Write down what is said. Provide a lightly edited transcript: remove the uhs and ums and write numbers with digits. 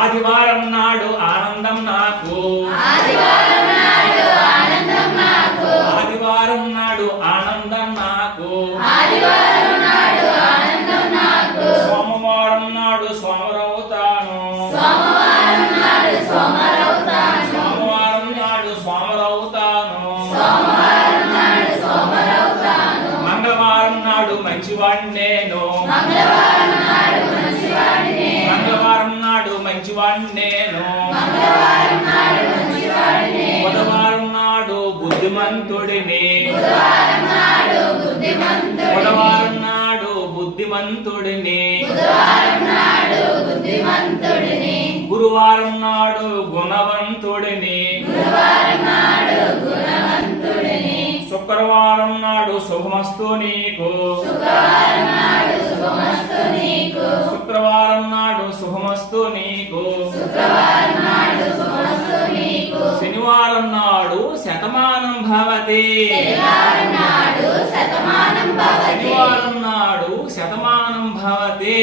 ఆదివారం నాడు ఆనందం నాకు, ఆదివారం నాడు ఆనందం నాకు, ఆదివారం నాడు ఆనందం నాకు, ఆదివారం నాడు ఆనందం నాకు, సోమవారం నాడు సోమరవుతాను, సోమవారం నాడు సోమరవుతాను, సోమవారం నాడు సోమరవుతాను, సోమవారం నాడు సోమరవుతాను, మంగళవారం నాడు మంచివాడిని నేను, మంగళవారం నాడు మంచివాడిని, మంగళవారం నాడు మంచివాడిని నేను, మంగళవారం నాడు మంచివాడిని, బుధవారం నాడు బుద్ధిమంతుడిని, బుధవారం నాడు బుద్ధిమంతుడిని, బుధవారం నాడు బుద్ధిమంతుడిని, బుధవారం నాడు బుద్ధిమంతుడిని, గురువారం నాడు గుణవంతుడిని, గురువారం నాడు గుణవంతుడిని, శుక్రవారం నాడు శుభమస్తు నీకు, శుక్రవారం నాడు శుభమస్తు నీకు, శుక్రవారం నాడు శుభమస్తు నీకు, శుక్రవారం నాడు శుభమస్తు నీకు, శనివారం నాడు శతమానం భవతి, శనివారం నాడు శతమానం భవతి, శనివారం నాడు శతమానం భవతి.